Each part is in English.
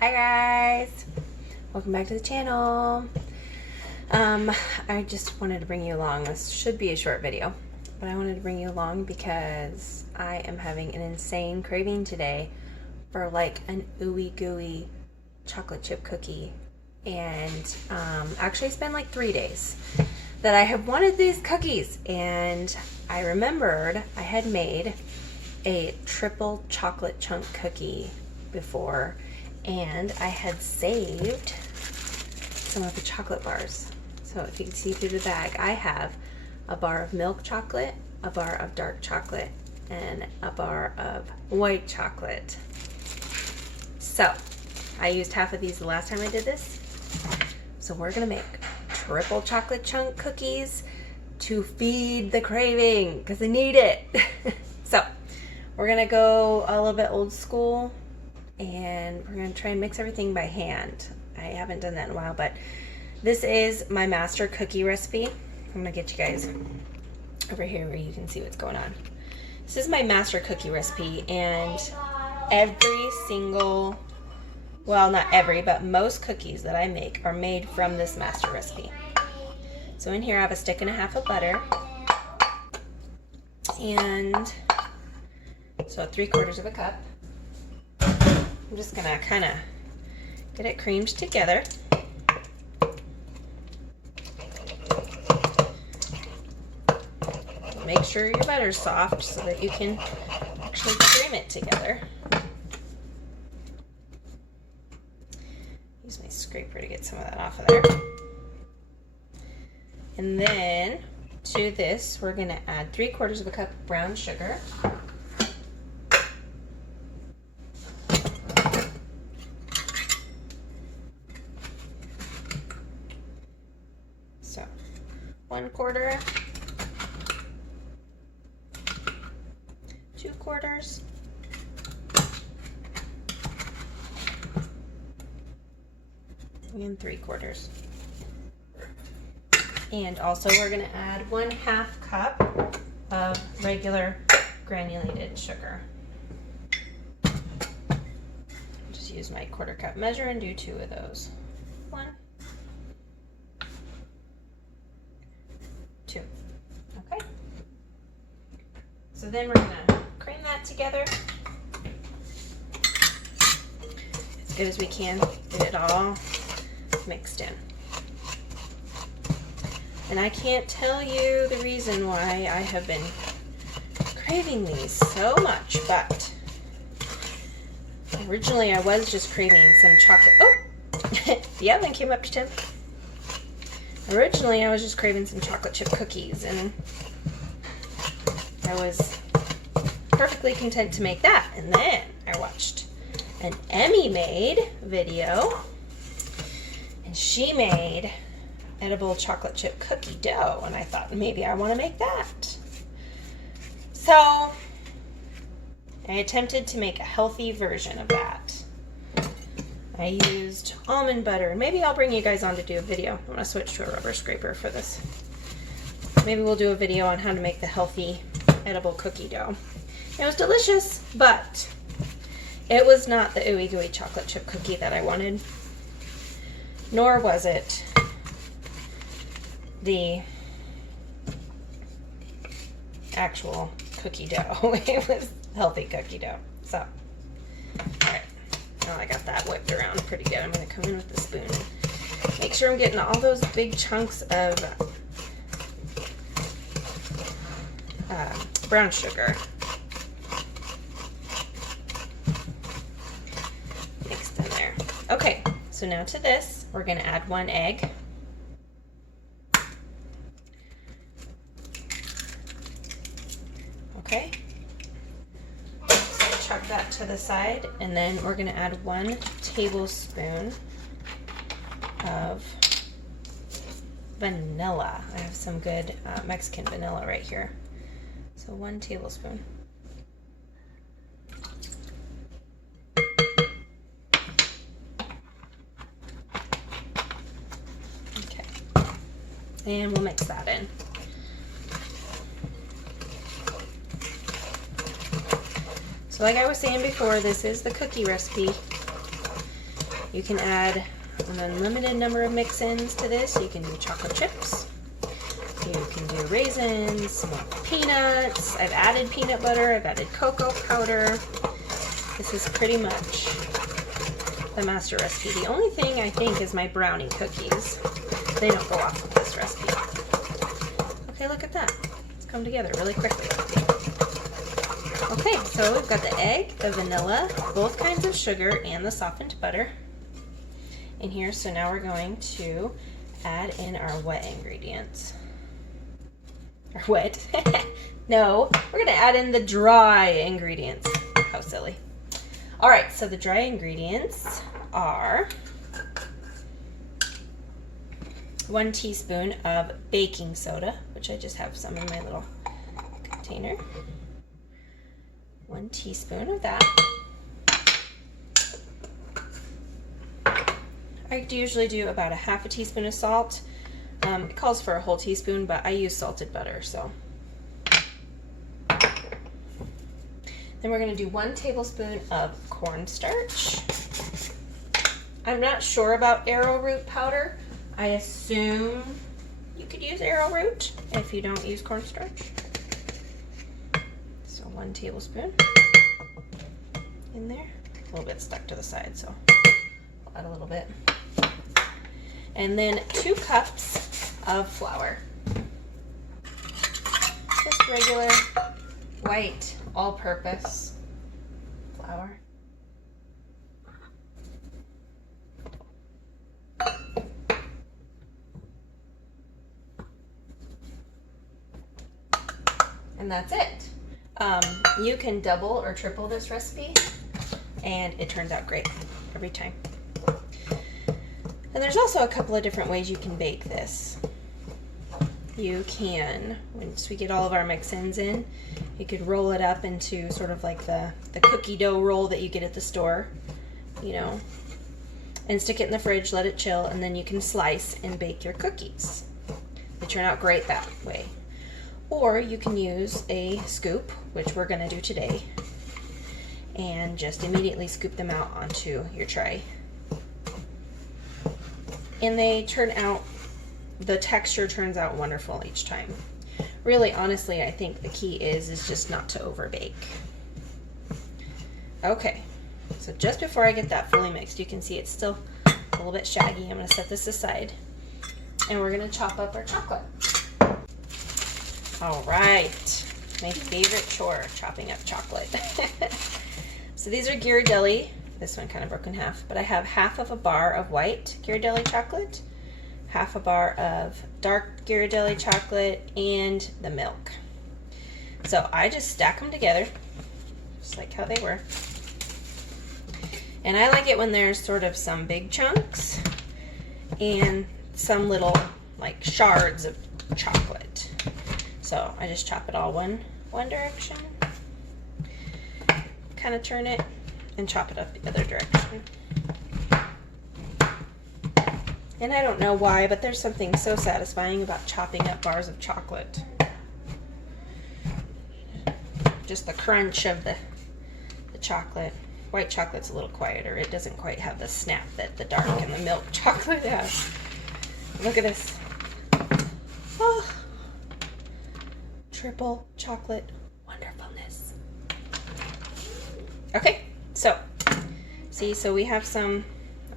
Hi guys, welcome back to the channel. I just wanted to bring you along. This should be a short video, but I wanted to bring you along because I am having an insane craving today for like an ooey gooey chocolate chip cookie. And actually it's been like 3 days that I have wanted these cookies, and I remembered I had made a triple chocolate chunk cookie before, and I had saved some of the chocolate bars. So if you can see through the bag, I have a bar of milk chocolate, a bar of dark chocolate, and a bar of white chocolate. So I used half of these the last time I did this. So we're gonna make triple chocolate chunk cookies to feed the craving because I need it. So we're gonna go a little bit old school, and we're gonna try and mix everything by hand. I haven't done that in a while, but this is my master cookie recipe. I'm gonna get you guys over here where you can see what's going on. This is my master cookie recipe, and every single, well, not every, but most cookies that I make are made from this master recipe. So in here I have a stick and a half of butter, and so 3/4 of a cup. I'm just gonna kind of get it creamed together. Make sure your butter's soft so that you can actually cream it together. Use my scraper to get some of that off of there. And then to this, we're gonna add 3/4 of a cup of brown sugar. So 1/4, 2/4, and 3/4. And also we're going to add 1/2 cup of regular granulated sugar. Just use my 1/4 cup measure and do 2 of those. 1, 2. Okay. So then we're going to cream that together as good as we can. Get it all mixed in. And I can't tell you the reason why I have been craving these so much, but originally I was just craving some chocolate. Oh, the oven came up to temp. Originally I was just craving some chocolate chip cookies, and I was perfectly content to make that. And then I watched an Emmy made video, and she made edible chocolate chip cookie dough, and I thought maybe I want to make that. So I attempted to make a healthy version of that. I used almond butter. Maybe I'll bring you guys on to do a video. I'm going to switch to a rubber scraper for this. Maybe we'll do a video on how to make the healthy edible cookie dough. It was delicious, but it was not the ooey gooey chocolate chip cookie that I wanted, nor was it the actual cookie dough. It was healthy cookie dough. So, all right, now I got that whipped around pretty good. I'm going to come in with the spoon and make sure I'm getting all those big chunks of brown sugar mixed in there. Okay, so now to this, we're going to add 1 egg. Okay, so chuck that to the side, and then we're going to add 1 tablespoon of vanilla. I have some good Mexican vanilla right here. So 1 tablespoon. Okay, and we'll mix that in. So like I was saying before, this is the cookie recipe. You can add an unlimited number of mix-ins to this. You can do chocolate chips. You can do raisins, peanuts. I've added peanut butter. I've added cocoa powder. This is pretty much the master recipe. The only thing I think is my brownie cookies. They don't go off of this recipe. Okay, look at that. It's come together really quickly. Okay, so we've got the egg, the vanilla, both kinds of sugar, and the softened butter in here. So now we're going to add in our wet ingredients. Or wet? No, we're gonna add in the dry ingredients. How silly. All right, so the dry ingredients are 1 teaspoon of baking soda, which I just have some in my little container. 1 teaspoon of that. I usually do about a half a teaspoon of salt. It calls for a whole teaspoon, but I use salted butter, so. Then we're going to do 1 tablespoon of cornstarch. I'm not sure about arrowroot powder. I assume you could use arrowroot if you don't use cornstarch. So 1 tablespoon in there. A little bit stuck to the side, so I'll add a little bit. And then 2 cups of flour. Just regular white all-purpose flour. And that's it. You can double or triple this recipe and it turns out great every time. And there's also a couple of different ways you can bake this. You can, once we get all of our mix-ins in, you could roll it up into sort of like the cookie dough roll that you get at the store, you know, and stick it in the fridge, let it chill, and then you can slice and bake your cookies. They turn out great that way. Or you can use a scoop, which we're going to do today, and just immediately scoop them out onto your tray. And they turn out, the texture turns out wonderful each time. Really, honestly, I think the key is just not to overbake. Okay, so just before I get that fully mixed, you can see it's still a little bit shaggy. I'm going to set this aside, and we're going to chop up our chocolate. All right, my favorite chore, chopping up chocolate. So these are Ghirardelli. This one kind of broke in half, but I have half of a bar of white Ghirardelli chocolate, half a bar of dark Ghirardelli chocolate, and the milk. So I just stack them together, just like how they were. And I like it when there's sort of some big chunks and some little like shards of chocolate. So I just chop it all one direction, kind of turn it, and chop it up the other direction. And I don't know why, but there's something so satisfying about chopping up bars of chocolate. Just the crunch of the chocolate. White chocolate's a little quieter. It doesn't quite have the snap that the dark and the milk chocolate has. Look at this. Oh. Triple chocolate wonderfulness. Okay, so see, so we have some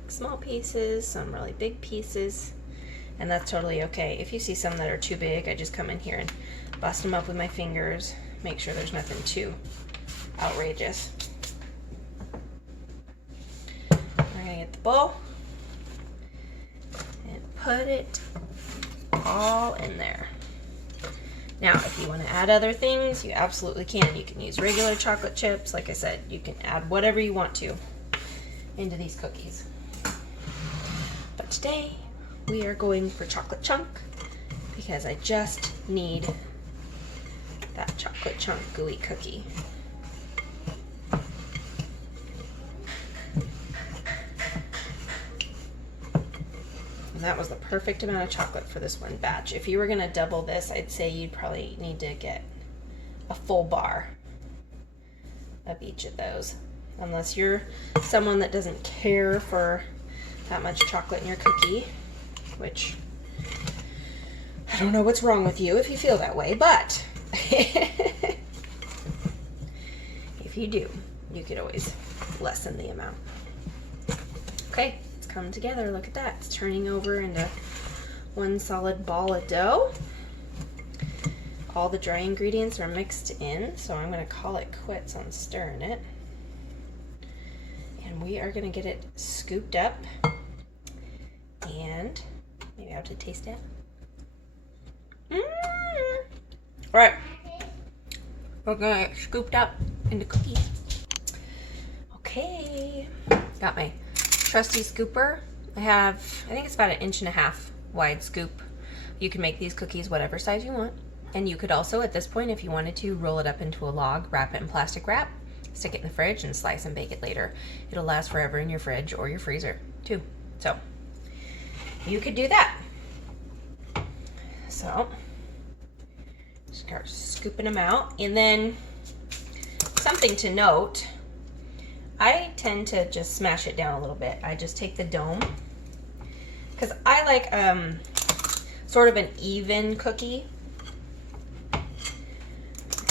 small pieces, some really big pieces, and that's totally okay. If you see some that are too big, I just come in here and bust them up with my fingers, make sure there's nothing too outrageous. We're gonna get the bowl and put it all in there. Now, if you want to add other things, you absolutely can. You can use regular chocolate chips. Like I said, you can add whatever you want to into these cookies. But today, we are going for chocolate chunk because I just need that chocolate chunk gooey cookie. That was the perfect amount of chocolate for this one batch. If you were gonna double this, I'd say you'd probably need to get a full bar of each of those. Unless you're someone that doesn't care for that much chocolate in your cookie, which I don't know what's wrong with you if you feel that way, but if you do, you could always lessen the amount. Okay, it's coming together. Look at that. It's turning over into one solid ball of dough. All the dry ingredients are mixed in, so I'm going to call it quits on stirring it. And we are going to get it scooped up, and maybe I'll have to taste it. All right, we're going to get scooped up into cookies. Okay, got my trusty scooper. I think it's about 1.5 inch wide scoop. You can make these cookies whatever size you want. And you could also, at this point, if you wanted to, roll it up into a log, wrap it in plastic wrap, stick it in the fridge, and slice and bake it later. It'll last forever in your fridge or your freezer, too. So, you could do that. So, start scooping them out. And then, something to note, I tend to just smash it down a little bit. I just take the dome, because I like sort of an even cookie,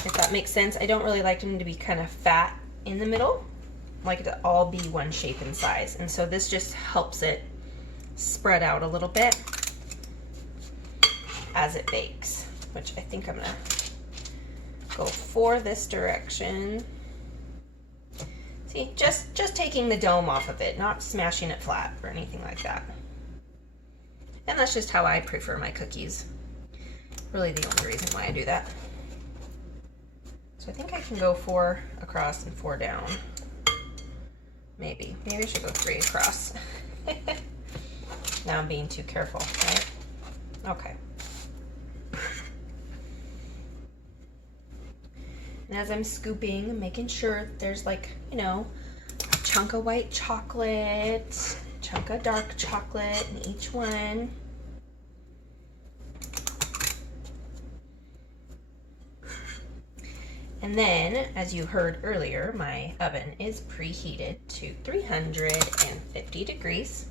if that makes sense. I don't really like them to be kind of fat in the middle. I like it to all be one shape and size. And so this just helps it spread out a little bit as it bakes, which I think I'm gonna go for this direction. See, just taking the dome off of it, not smashing it flat or anything like that. And that's just how I prefer my cookies. Really the only reason why I do that. So I think I can go 4 across and 4 down. Maybe I should go 3 across. Now I'm being too careful, right? Okay. And as I'm scooping, I'm making sure there's, like, you know, a chunk of white chocolate, a chunk of dark chocolate in each one. And then, as you heard earlier, my oven is preheated to 350 degrees.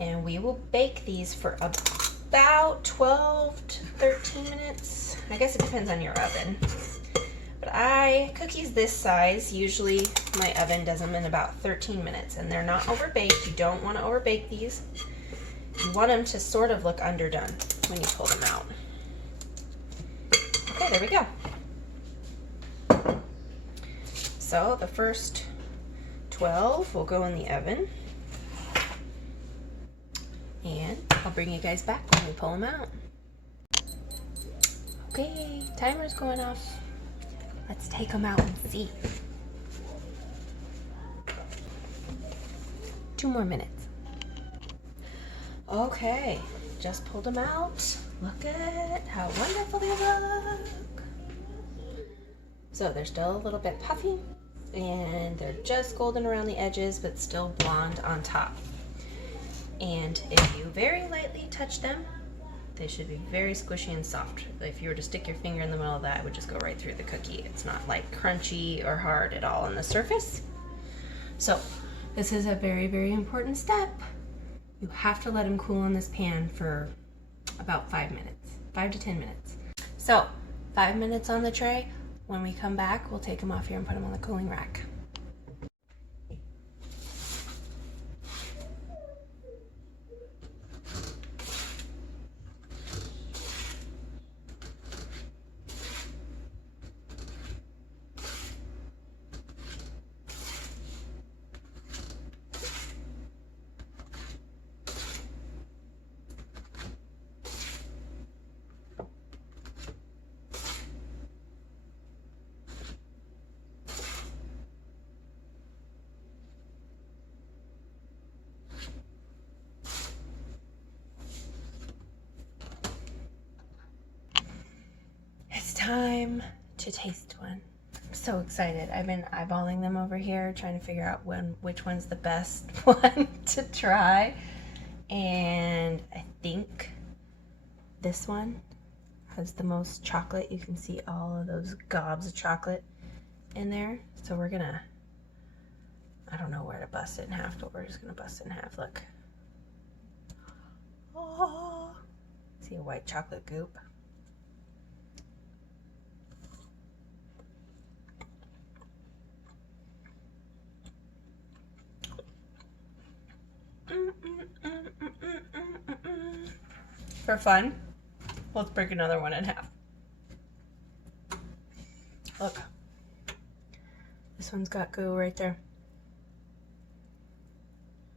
And we will bake these for about 12 to 13 minutes. I guess it depends on your oven. But cookies this size, usually my oven does them in about 13 minutes. And they're not overbaked. You don't want to overbake these. You want them to sort of look underdone when you pull them out. Okay, there we go. So the first 12 will go in the oven, and I'll bring you guys back when we pull them out. Okay, timer's going off. Let's take them out and see. 2 more minutes. Okay, just pulled them out. Look at how wonderful they look. So they're still a little bit puffy, and they're just golden around the edges, but still blonde on top. And if you very lightly touch them, they should be very squishy and soft. If you were to stick your finger in the middle of that, it would just go right through the cookie. It's not like crunchy or hard at all on the surface. So this is a very, very important step. You have to let them cool in this pan for about 5 minutes, 5 to 10 minutes. So 5 minutes on the tray. When we come back, we'll take them off here and put them on the cooling rack. Time to taste one. I'm so excited. I've been eyeballing them over here, trying to figure out which one's the best one to try. And I think this one has the most chocolate. You can see all of those gobs of chocolate in there. So we're gonna I don't know where to bust it in half, but we're just gonna bust it in half. Look. Oh, see a white chocolate goop. For fun, let's break another one in half. Look, this one's got goo right there.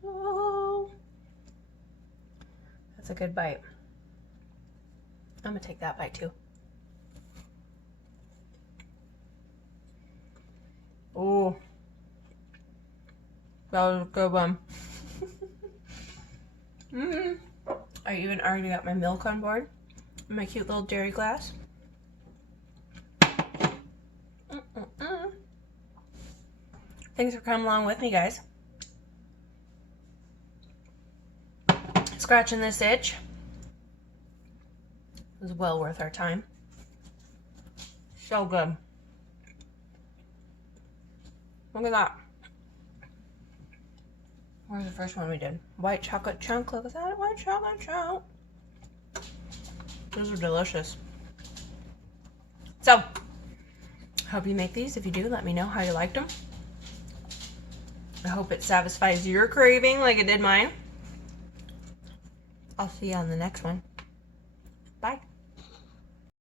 Oh, that's a good bite. I'm gonna take that bite too. Oh, that was a good one. I even already got my milk on board, my cute little dairy glass. Thanks for coming along with me, guys. Scratching this itch. It was well worth our time. So good. Look at that. Where's the first one we did? White chocolate chunk. Look at that white chocolate chunk. Those are delicious. So, hope you make these. If you do, let me know how you liked them. I hope it satisfies your craving like it did mine. I'll see you on the next one. Bye.